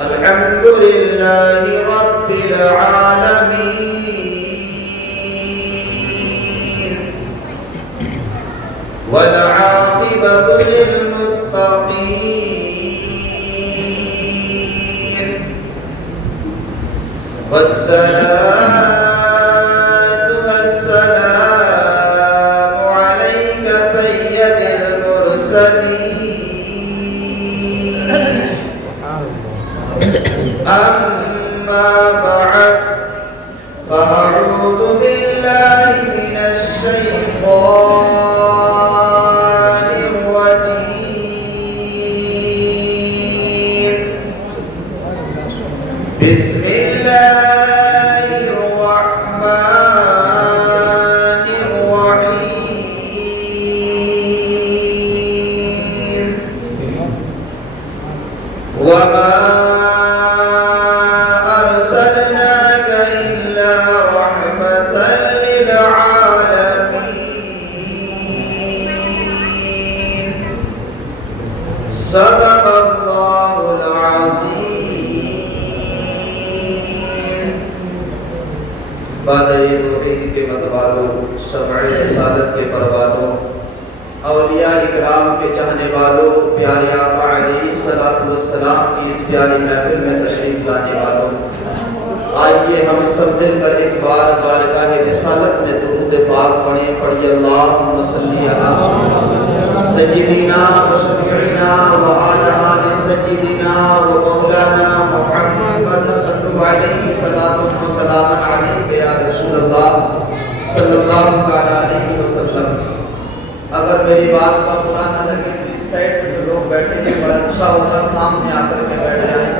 الحمد لله رب العالمين والعاقبة للمتقين والصلاة والسلام عليك سيد المرسلين أما بعد فأعوذ بالله من الشيطان الرجيم بسم الله الرحمن الرحيم وما أرسلناك إلا رحمة للعالمين صدق الله العظيم بعد یہ توحید کے متوالوں شمع رسالت کے پروانوں اولیاء اکرام کے چاہنے والوں پیارے آقا علیہ الصلوۃ والسلام کی اس پیاری محفل میں تشریف لانے والوں آئیے ہم سب مل کر ایک بار بارگاہ رسالت میں درود پاک پڑھیں پڑھیے اللہم صلی علی سیدنا و شفیعنا و علی آل سیدنا و مولانا محمد صلی علیہ الصلوۃ والسلام علیک یا رسول اللہ صلی اللہ تعالی علیہ وسلم۔ اگر میری بات کا برا نہ لگے تو اس سائڈ پہ جو لوگ بیٹھے ہیں بڑا اچھا ہوگا سامنے آ کر کے بیٹھ جائیں،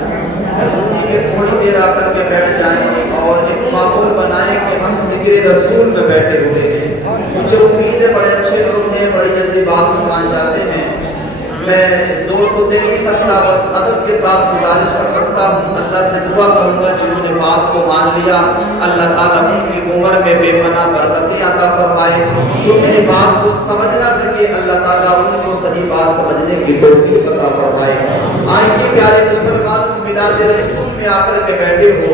اس لیے تھوڑی دیر آ کر کے بیٹھ جائیں اور ایک ماحول بنائیں کہ ہم ذکر رسول میں بیٹھے ہوئے ہیں۔ مجھے امید ہے بڑے اچھے لوگ ہیں، بڑی جلدی بات میں مان جاتے ہیں، میں زور تو دے نہیں سکتا، بس ادب کے ساتھ گزارش کر سکتا ہوں۔ اللہ سے دعا کروں گا جنہوں نے بات کو مان لیا اللہ تعالیٰ ان کی عمر میں بے پناہ برکتیں عطا فرمائے، جو میری بات کو سمجھ نہ سکے اللہ تعالیٰ ان کو صحیح بات سمجھنے کی توفیق عطا فرمائے۔ آئیے پیارے مسلمانوں، میلاد رسول میں آ کر کے بیٹھے ہو،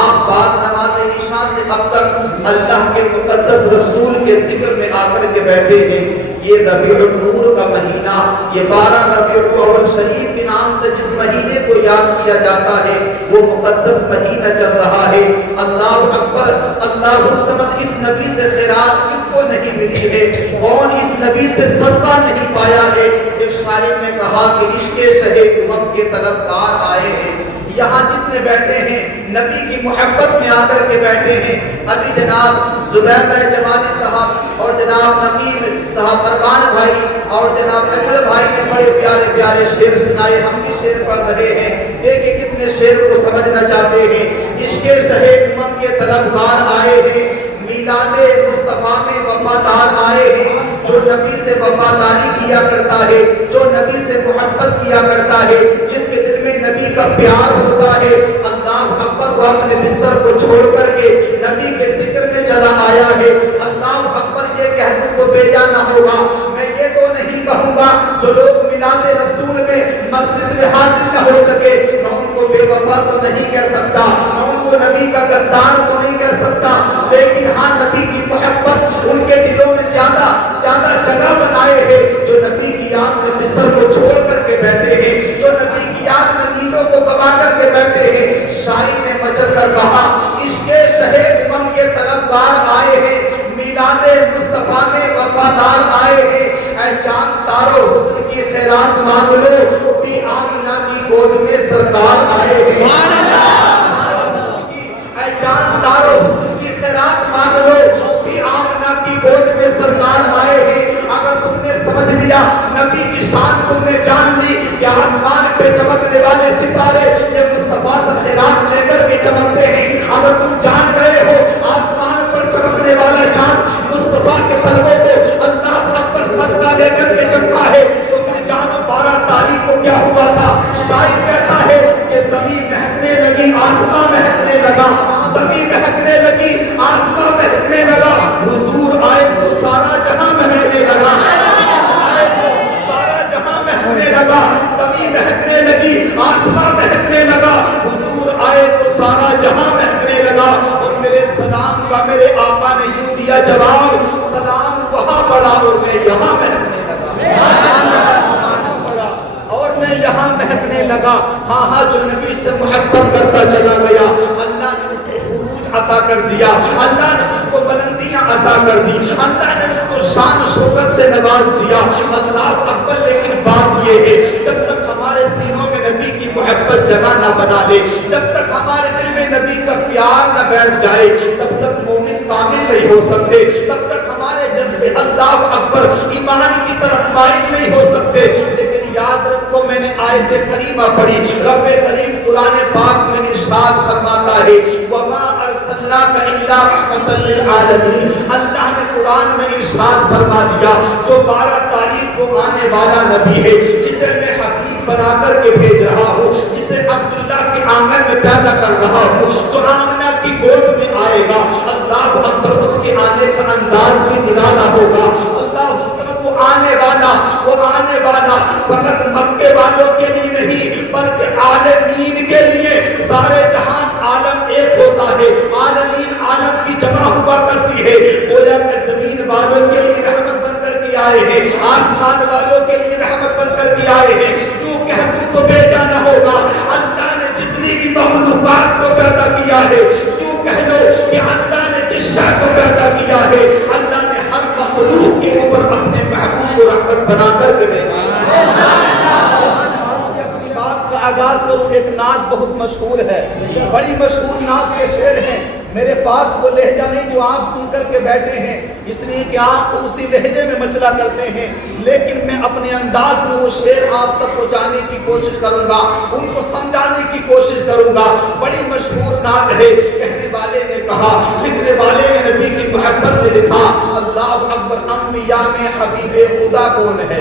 آپ بعد نماز عشاء سے اب تک اللہ کے مقدس رسول کے ذکر میں آ کر کے بیٹھے ہیں۔ یہ ربیع النور کا مہینہ، یہ 12 ربیع الاول شریف کے نام سے جس مہینے کو یاد کیا جاتا ہے وہ مقدس مہینہ چل رہا ہے۔ اللہ اکبر، اللہ الصمد، اس نبی سے خیرات کس کو نہیں ملی ہے اور اس نبی سے صدقہ نہیں پایا ہے۔ ایک شاعر نے کہا کہ عشق شہ امم کے طلبگار آئے ہیں، یہاں جتنے بیٹھے ہیں نبی کی محبت میں آ کر کے بیٹھے ہیں۔ ابھی جناب زبیر جمالی صاحب اور جناب نقیب صاحب ارمان بھائی اور جناب اکمل بھائی نے بڑے پیارے پیارے شعر سنائے، ہم بھی شعر پڑھ رہے ہیں، دیکھیں کتنے شعر کو سمجھنا چاہتے ہیں۔ عشق شہ امم کے طلبگار آئے ہیں، میلاد مصطفیٰ میں وفادار آئے ہیں، جو نبی سے وفاداری کیا کرتا ہے، جو نبی سے محبت کیا کرتا ہے، جس کے دل میں نبی کا پیار ہوتا ہے۔ اللہ اکبر، وہ اپنے بستر کو چھوڑ کر کے نبی کے ذکر میں چلا آیا ہے۔ اللہ اکبر، یہ کہہ دوں تو بے جا نہ ہوگا، میں یہ تو نہیں کہوں گا جو لوگ میلاد رسول میں مسجد میں حاضر نہ ہو سکے، میں ان کو بے وفا تو نہیں کہہ سکتا، میں ان کو نبی کا غدار تو نہیں کہہ سکتا، لیکن ہاں نبی کی محبت ان کے دلوں میں زیادہ جگہ بنائے ہیں، جو نبی کی یاد میں بستر کو چھوڑ کر کے بیٹھے ہیں، جو نبی کی یاد میں نیندوں کو گوا کر کے بیٹھے ہیں۔ شاعر نے مچل کر کہا عشق شہ امم کے طلبگار آئے ہیں، میلاد مصطفیٰ میں وفادار آئے ہیں۔ اے چاند تارو حسن کی خیرات مانگ لو، بی آمنہ کی گود میں سرکار آئے ہیں۔ اے چاند تارو حسن کی خیرات مانگ لو، بی آمنہ کی گود میں سرکار آئے ہیں۔ اگر تم نے سمجھ لیا نبی کی شان، تم نے جان لی کہ آسمان پہ چمکنے والے ستارے یہ مصطفیٰ سے خیرات لے کر کے چمکتے ہیں۔ اگر تم جان گئے ہو آسمان پر چمکنے والا چاند مصطفیٰ کے تلووں کو اللہ اکبر صدقہ لے کر کے چمکا ہے، تو پھر جانو 12 تاریخ کو کیا ہوا تھا۔ شاعر کہتا ہے کہ زمین مہکنے لگی، آسمان مہکنے لگا، زمین مہکنے لگی، آسمان مہکنے لگا، حضور آئے تو سارا جہاں مہکنے لگا، سارا جہاں مہکنے لگا۔ لگا، زمین مہکنے لگی، آسمان مہکنے لگا، حضور آئے تو سارا جہاں مہکنے لگا۔ اور میرے سلام کا میرے آقا نے یوں دیا جواب، سلام وہاں پڑا اور میں یہاں مہکنے لگا، اور میں یہاں مہکنے لگا۔ ہاں ہاں، جو نبی سے محبت کرتا چلا گیا، اللہ نے اس کو خروج عطا کر دیا، اللہ نے اس کو بلندیاں عطا کر دی، اللہ نے اس کو شان و شوکت سے نواز دیا۔ اللہ اکبر۔ لیکن بات یہ ہے، جب تک ہمارے سینوں میں نبی کی محبت جگہ نہ بنا لے، جب تک ہمارے دل میں نبی کا پیار نہ بیٹھ جائے، تب تک مومن کامل نہیں ہو سکتے، تب تک ہمارے جذبے اللہ اکبر ایمان کی طرف مائل نہیں ہو سکتے۔ لیکن یاد رکھو، میں نے آیت کریمہ پڑھی، رب کریم قرآن پاک میں ارشاد فرماتا ہے وَمَا أَرْسَلْنَاكَ إِلَّا رَحْمَةً لِلْعَالَمِينَ۔ اللہ نے قرآن میں ارشاد فرما دیا، جو 12 تاریخ کو آنے والا نبی ہے، جسے میں حبیب بنا کر کے بھیج رہا ہوں، جسے عبداللہ کے آنگن میں پیدا کر رہا ہوں، جو آمنہ کی گود میں آئے گا، اللہ اکبر، اس کے آنے کا انداز بھی نرالا ہوگا۔ اللہ وہ آنے والا فقط مکے والوں کے لیے نہیں بلکہ عالمین کے لیے، سارے جہان عالم ایک ہوتا ہے، عالمین عالم کی جمع ہوا کرتی ہے۔ گویا کہ زمین والوں کے لیے رحمت بن کر کے آئے ہیں، آسمان والوں کے لیے رحمت بن کر کے آئے ہیں۔ کیوں کہہ دوں تو بے جانا ہوگا، اللہ نے جتنی بھی مخلوقات کو پیدا کیا ہے، کیوں کہہ لو کہ اللہ نے جس شے کو پیدا کیا ہے، اللہ نے ہر مخلوق کے اوپر اپنے محبوب کو رحمت بنا کر کے بھیجا۔ اپنی بات کا آغاز کروں، ایک نعت بہت مشہور ہے، بڑی مشہور نعت کے شعر ہیں۔ میرے پاس وہ لہجہ نہیں جو آپ سن کر کے بیٹھے ہیں، اس لیے کہ آپ اسی لہجے میں مچلا کرتے ہیں، لیکن میں اپنے انداز میں وہ شعر آپ تک پہنچانے کی کوشش کروں گا، ان کو سمجھانے کی کوشش کروں گا۔ بڑی مشہور نعت ہے، کہنے والے نے کہا، لکھنے والے نے نبی کی محبت میں لکھا، اللہ اکبر، انبیاء میں حبیب خدا کون ہے؟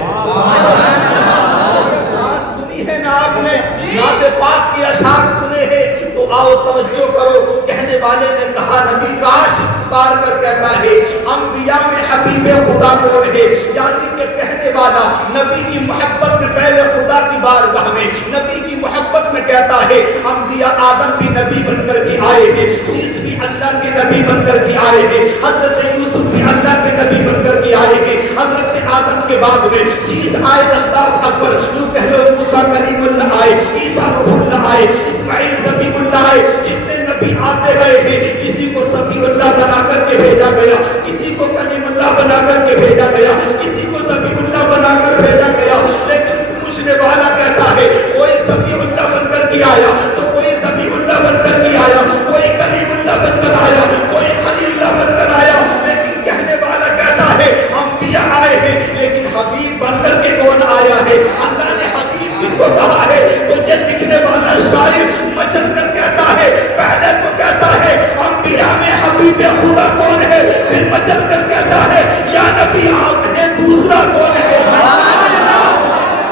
سنی ہے نا آپ نے، نعت پاک کی اشعار سنے ہیں تو آؤ توجہ کرو۔ کہنے والے نے کہا، نبی کاش پار کر کہتا ہے انبیاء میں حبیب خدا کون ہے، یعنی کہ کہنے والا نبی کی محبت میں پہلے خدا کی بارگاہ میں نبی کی محبت میں کہتا ہے انبیاء آدم بھی نبی بن کر کے آئے ہیں، شیش بھی اللہ کے نبی بن کر کے آئے ہیں، حضرت یوسف بھی اللہ کے نبی بن کر کے آئے ہیں، حضرت آدم کے بعد میں شیش آئے، اللہ اکبر، یوں کہہ لو موسیٰ کلیم اللہ آئے، عیسیٰ روح اللہ آئے، اسماعیل ذبیح اللہ آئے۔ جتنے نبی آتے گئے ہیں، کسی کو صفی اللہ بنا کر کے بھیجا گیا، کسی کو کلیم اللہ بنا کر کے بھیجا گیا، کسی کو ذبیح اللہ بنا کر بھیجا گیا، لیکن پوچھنے والا کہتا ہے کوئی صفی اللہ بن کر کے آیا تو کوئی ذبیح اللہ بن کر کے آیا، کوئی کلیم اللہ بن کر آیا، کوئی خلیل اللہ بن کر آیا، لیکن کہنے والا کہتا ہے انبیاء آئے ہیں، لیکن حبیب بن کر کے کون آیا ہے؟ اللہ نے حبیب کس کو کہا ہے؟ تو یہ لکھنے والا شاعر مچل کر کہتا ہے، پہلے تو کہتا ہے انبیاء میں حبیب خدا کون ہے، پھر مچل کر کہتا ہے یا نبی آپ ہیں، دوسرا کون ہے؟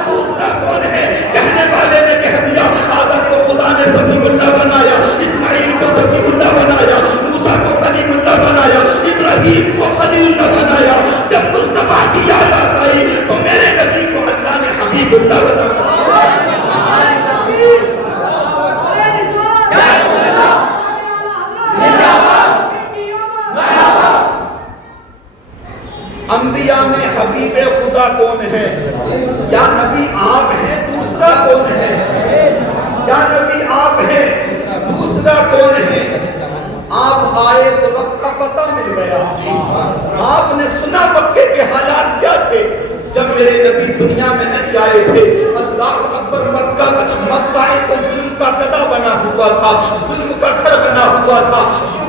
دوسرا کون ہے؟ کہنے والے نے کہہ دیا آدم کو خدا نے صفی اللہ بنایا، اسماعیل کو صفی اللہ بنایا، موسیٰ کو کلیم اللہ بنایا، ابراہیم کو خلیل اللہ بنایا۔ جب مصطفیٰ کی یاد آئی تو میرے نبی کو اللہ نے حبیب اللہ بنایا۔ انبیاء میں حبیب خدا کون ہے؟ یا نبی آپ ہیں، دوسرا کون ہے؟ یا نبی آپ ہیں، دوسرا کون ہے؟ آپ آئے تو رب کا پتہ مل گیا، آپ نے سنا مکے کے حالات کیا تھے جب میرے نبی دنیا میں نہیں آئے تھے۔ اللہ اکبر، مکہ ایک ظلم کا گدھا بنا ہوا تھا، ظلم کا گھر بنا ہوا تھا۔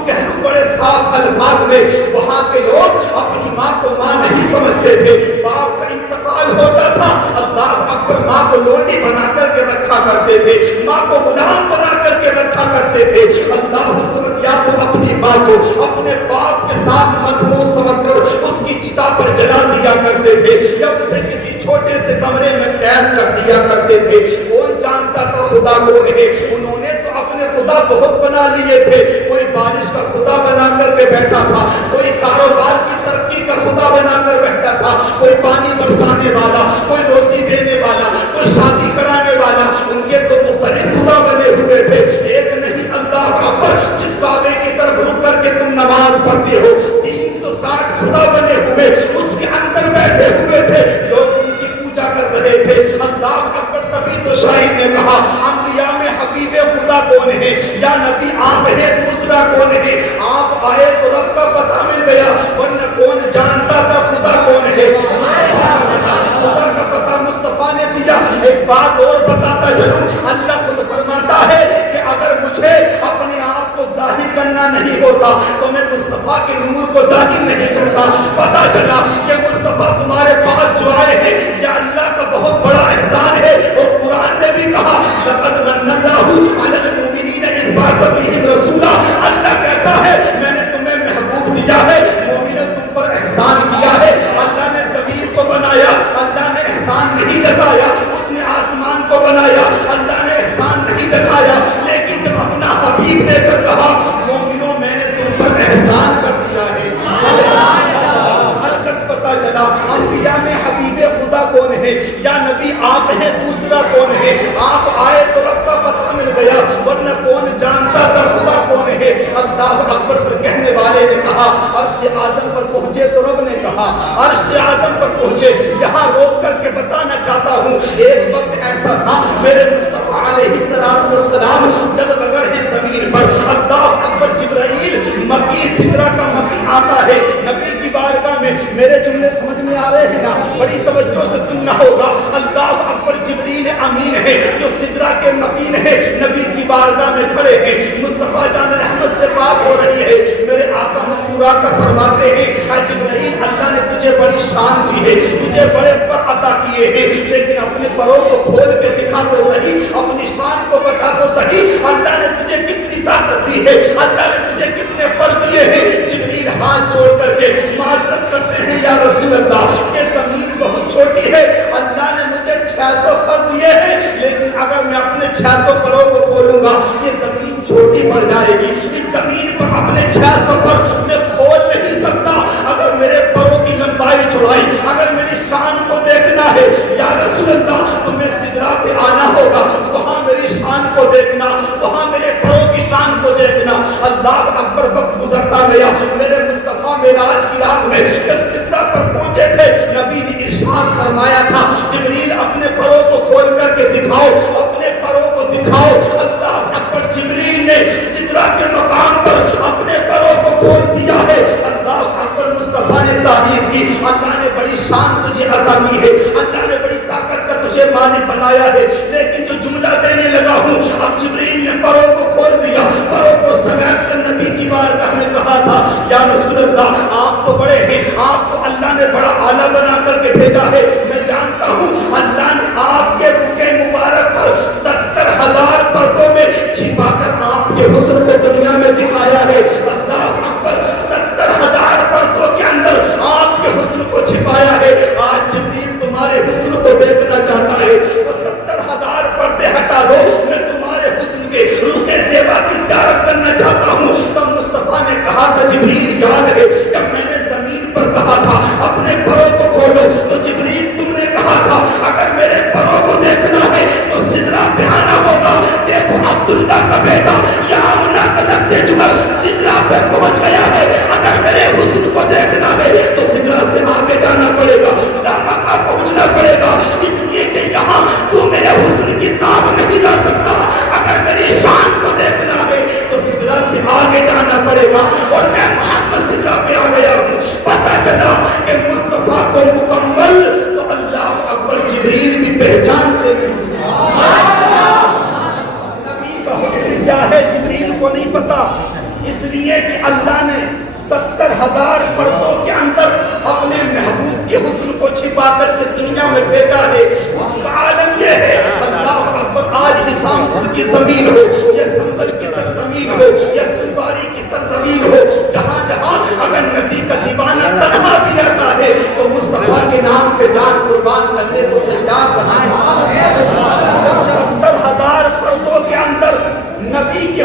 کہہ لوں بڑے صاف الفاظ میں، وہاں کے لوگ اپنی ماں کو ماں نہیں سمجھتے تھے، باپ کا انتقال ہوتا تھا، اللہ اکبر، ماں کو لونڈی بنا کر کے رکھا کرتے تھے، ماں کو غلام بنا کر کے رکھا کرتے تھے۔ اللہ حسرت یا تو اپنی ماں کو اپنے باپ کے ساتھ منحوس سمجھ کر اس کی چتا پر جلا دیا کرتے تھے، یا اسے کسی چھوٹے سے کمرے میں قید کر دیا کرتے تھے۔ کون جانتا تھا خدا کون ہے؟ انہوں نے تو اپنے خدا بہت بنا لیے تھے. کوئی بارش کا خدا بنا کر کے بیٹھا تھا, کوئی کاروبار کی ترقی کا خدا بنا کر بیٹھا تھا, کوئی پانی برسانے والا, کوئی روزی دینے والا, کوئی شادی کرانے والا. ان کے تو مختلف خدا بنے ہوئے تھے, ایک نہیں. اللہ اکبر. جس کعبے کی طرف رک کر کے تم نماز پڑھتے ہو, 360 خدا بنے ہوئے اس کے اندر بیٹھے ہوئے تھے, لوگ ان کی پوجا کر رہے تھے. اللہ اکبر. تبھی تو شاعر نے کہا انبیاء میں حبیب خدا کون ہے, یا نبی آپ ہے دوسرا کون ہے. آپ آئے تو رب کا پتہ مل گیا, ورنہ کون جانتا تھا خدا کون ہے. خدا کا پتہ مصطفیٰ نے دیا. ایک بات اور بتاتا چلوں, اللہ خود فرماتا ہے کہ اگر مجھے اپنے آپ کو ظاہر کرنا نہیں ہوتا تو میں مصطفیٰ کے نور کو ظاہر نہیں کرتا. پتا چلا کہ مصطفیٰ تمہارے پاس جو آئے ہیں یہ اللہ کا بہت بڑا احسان ہے. اور قرآن نے بھی کہا لقد من اللہ علی المؤمنین اذ بعث فیہم رسولا. اللہ کہتا ہے میں نے تمہیں محبوب دیا ہے, مومنوں تم پر احسان کیا ہے. اللہ نے زمین کو بنایا, اللہ نے احسان نہیں جتایا. اس نے آسمان کو بنایا, اللہ نے احسان نہیں جتایا. لیکن جب اپنا حبیب دے کر کہا مومنوں میں نے تم پر احسان کر دیا ہے, پتا چلا انبیاء میں حبیب خدا کون ہے, یا نبی آپ ہیں دوسرا کون ہے. آپ آئے تو رب کا پتہ مل گیا, ورنہ کون جانتا تھا خدا کون ہے. اللہ اکبر. پر کہنے والے نے کہا عرش اعظم پر پہنچے تو رب نے کہا عرش اعظم پر پہنچے. یہاں روک کر کے بتانا چاہتا ہوں ایک وقت ایسا تھا میرے مصطفیٰ علیہ السلام جب بغیر ہے زمین پر. اللہ اکبر. جبرائیل مکی سدرہ کا مکی آتا ہے نبی کی بارگاہ میں. میرے جملے سمجھ میں آ رہے ہیں نا, بڑی توجہ سے سننا ہوگا. اللہ اکبر. جبریل امین ہے جو سدرہ کے مکین ہے, نبی کی بارگاہ میں کھڑے ہیں. مصطفیٰ جان رحمت سے بات ہو رہی ہے. میرے آقا مسکرا کر فرماتے ہیں جبریل اللہ نے تجھے بڑی شان دی ہے, تجھے بڑے پر عطا کیے ہیں, لیکن اپنے پروں کو کھول کے دکھا تو صحیح, اپنی شان کو بتا تو صحیح. اللہ نے تجھے کتنی طاقت دی ہے, اللہ نے تجھے کتنے پر دیے ہیں. جبریل ہاتھ جوڑ کر کے معذرت کرتے ہیں یا رسول اللہ یہ زمین بہت چھوٹی ہے, اللہ نے مجھے 600 پر دیے ہیں, لیکن اگر میں اپنے 600 پروں کو کھولوں گا یہ زمین چھوٹی پڑ جائے گی. اس زمین پر اپنے 600 پر میں کھول نہیں سکتا. اگر میرے پروں کی لمبائی چوڑائی, اگر میری شان کو دیکھنا ہے یا رسول اللہ تمہیں سدرہ پہ آنا ہوگا, وہاں میری شان کو دیکھنا, وہاں میرے پروں کی شان کو دیکھنا. اللہ اکبر. وقت گزرتا گیا. میرے مصطفیٰ معراج کی رات میں جب سدرہ پر پہنچے تھے نبی نے ارشاد فرمایا تھا جبریل اپنے پروں کو کھول کر کے دکھاؤ, اپنے پروں کو دکھاؤ. اللہ اکبر. جبریل نے سدرہ کے مقام پر اپنے پروں کو کھول دیا ہے. اللہ اکبر. مصطفیٰ نے تعریف کی, اللہ نے بڑی شان تجھے عطا کی ہے, اللہ نے بڑی طاقت کا تجھے مالک بنایا ہے. لیکن جو جملہ دینے لگا ہوں, اب جبریل نے پروں کو کھول دیا, پروں کو سمیٹ کر نبی کی بارگاہ میں کہا تھا یا رسول اللہ آپ تو بڑے ہیں, آپ کو اللہ نے بڑا آلہ بنا کر کے بھیجا ہے. میں جانتا ہوں اللہ نے آپ کے رکے مبارک پر 70,000 پردوں میں چھپا کر آپ کے حسن کو دنیا میں دکھایا ہے. اللہ اکبر. 70,000 پردوں کے اندر آپ کے حسن کو چھپایا ہے. آج جبریل تمہارے حسن کو دیکھنا چاہتا ہے. وہ 70,000 پردے ہٹا دو, میں تمہارے حسن کے روح زیبا کی زیارت کرنا چاہتا ہوں. تب مصطفیٰ نے کہا تھا جبریل یاد ہے جب میں نے زمین پر کہا تھا اپنے پروں کو کھولو, تو جبریل تم نے کہا تھا اگر میرے پروں کو دیکھنا ہے تو سدرہ پہ آنا ہوگا. دیکھو عبداللہ کا بیٹا یا آمنہ کا لگتے جگر سدرہ پہ پہنچ گیا ہے. اگر میرے حسن کو دیکھنا ہے تو سدرہ سے آگے جانا پڑے گا, سامقہ پہنچنا پڑے گا, اس لیے کہ یہاں تو میرے حسن کی تاب نہیں لا سکتا. اگر میری شان کو دیکھنا ہے تو سدرہ سے آگے جانا پڑے گا, اور میں محمد سدرہ پہ آ گیا ہوں. پتا چلا کہ مصطفیٰ کو مکمل تو اللہ اکبر جبریل بھی پہچانتے ہیں. نبی کا حسن کیا ہے جبریل کو نہیں پتا, اس لیے کہ اللہ نے 70,000 پردوں کے اندر اپنے محبوب کے حسن کو چھپا کر کے دنیا میں بھیجا ہے. اس کا عالم یہ ہے اللہ اکبر. آج نظامپور کی زمین ہو یا سنبل کی سرزمین ہو یا سنباری کی سرزمین ہو, جہاں جہاں اگر نبی کا دیوانہ تنہا بھی رہتا ہے تو مصطفیٰ کے نام پہ جان قربان کرنے کو تیار رہا. جب 70,000 پردوں کے اندر نبی کے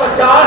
50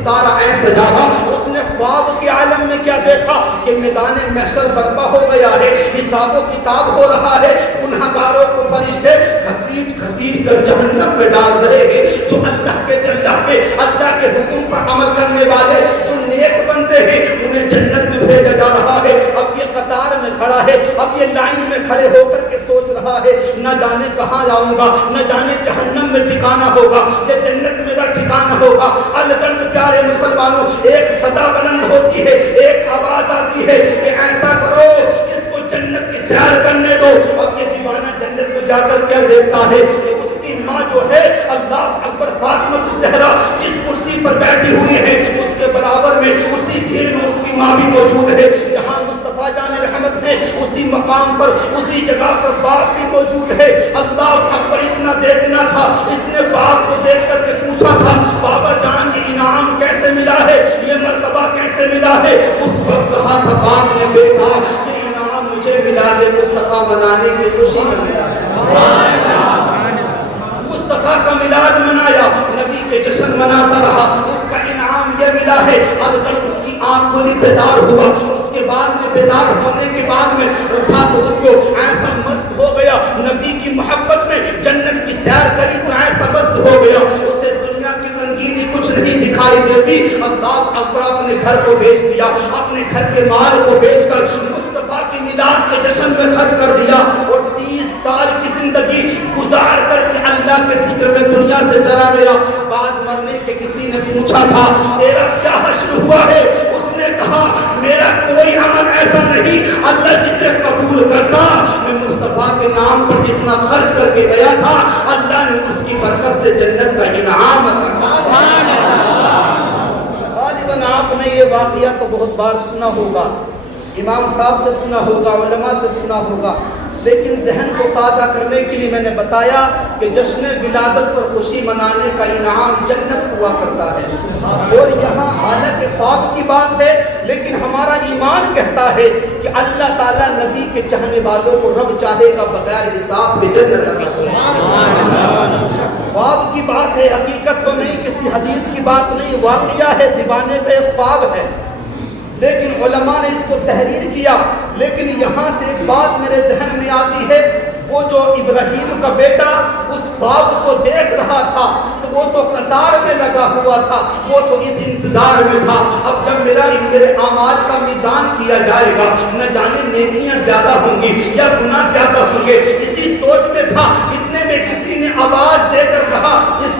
ستارہ ایسا جاگا. اس نے خواب کے عالم میں کیا دیکھا کہ میدان محشر برپا ہو گیا ہے, حساب و کتاب ہو رہا ہے, گنہگاروں کو فرشتے گھسیٹ گھسیٹ کر جہنم میں ڈال رہے ہیں. جو اللہ کے حکم پر عمل کرنے والے جو نیک بندے ہیں انہیں جنت میں بھیجا جا رہا ہے. اب یہ قطار میں کھڑا ہے, اب یہ لائن میں کھڑے ہو کر کے سوچ رہا ہے نہ جانے کہاں جاؤں گا, نہ جانے جہنم میں ٹھکانہ ہوگا یا جنت میرا ٹھکانہ ہوگا. الغرض پیارے مسلمانوں, ایک صدا بلند ہوتی ہے, ایک آواز آتی ہے کہ ایسا کرو اس کو جنت کی سیر کرنے دو. اب یہ دیوانہ جنت میں جا کر کیا دیکھتا ہے کہ اس کی ماں جو ہے اللہ اکبر فاطمہ الزہرا جس کرسی پر بیٹھی ہوئی ہے اس کے برابر میں اسی بھیڑ میں اس کی ماں بھی موجود ہے. جہاں مصطفیٰ جان رحمت ہے اسی مقام پر اسی جگہ پر باپ بھی موجود ہے. اللہ اکبر اتنا دیکھنا تھا. اس نے باپ کو دیکھ کر کے پوچھا تھا بابا جان یہ انعام کیسے ملا ہے, یہ مرتبہ کیسے ملا ہے. اس وقت کہا تھا باپ نے بیٹا یہ انعام مجھے ملا دے, مصطفیٰ منانے کی خوشی میں ملا. مصطفیٰ کا میلاد منایا, نبی کے جشن مناتا رہا, اس کا انعام یہ ملا ہے. البتہ اس کی آنکھ کھلی, بیدار ہوا. اس کے بعد میں بیدار ہونے کے بعد میں اٹھا تو اس کو ایسا مست ہو گیا, نبی کی محبت میں جنت کی سیر کری تو ایسا مست ہو گیا اسے دنیا کی رنگینی کچھ نہیں دکھائی دیتی. اللہ اکبر اپنے گھر کو بیچ دیا, اپنے گھر کے مال کو بیچ کر مصطفیٰ کی میلاد کے جشن میں خرچ کر دیا اور 30 سال کی زندگی گزار کر کے اللہ کے ذکر میں دنیا سے چلا گیا. بعد مرنے کے کسی نے پوچھا تھا تیرا کیا حشر ہوا ہے, اس نے کہا میرا کوئی عمل ایسا نہیں اللہ جسے قبول کرتا. میں مصطفیٰ کے نام پر جتنا خرچ کر کے گیا تھا اللہ نے اس کی برکت سے جنت کا انعام عطا. غالباً آپ نے یہ واقعہ تو بہت بار سنا ہوگا, امام صاحب سے سنا ہوگا, علماء سے سنا ہوگا, لیکن ذہن کو تازہ کرنے کے لیے میں نے بتایا کہ جشن ولادت پر خوشی منانے کا انعام جنت ہوا کرتا ہے. اور یہاں حالانکہ خواب کی بات ہے لیکن ہمارا ایمان کہتا ہے کہ اللہ تعالیٰ نبی کے چاہنے والوں کو رب چاہے گا بغیر حساب پہ جنت عطا کرے. خواب کی بات ہے, حقیقت تو نہیں, کسی حدیث کی بات نہیں, واقعہ ہے, دیوانے کا ایک خواب ہے. لیکن علماء نے اس کو تحریر کیا. لیکن یہاں سے ایک بات میرے ذہن میں آتی ہے, وہ جو ابراہیم کا بیٹا اس خواب کو دیکھ رہا تھا تو وہ تو قطار میں لگا ہوا تھا, وہ تو اس انتظار میں تھا اب جب میرے اعمال کا میزان کیا جائے گا نہ جانے نیکیاں زیادہ ہوں گی یا گناہ زیادہ ہوں گے. اسی سوچ میں تھا. اتنے میں کسی نے آواز دے کر کہا اس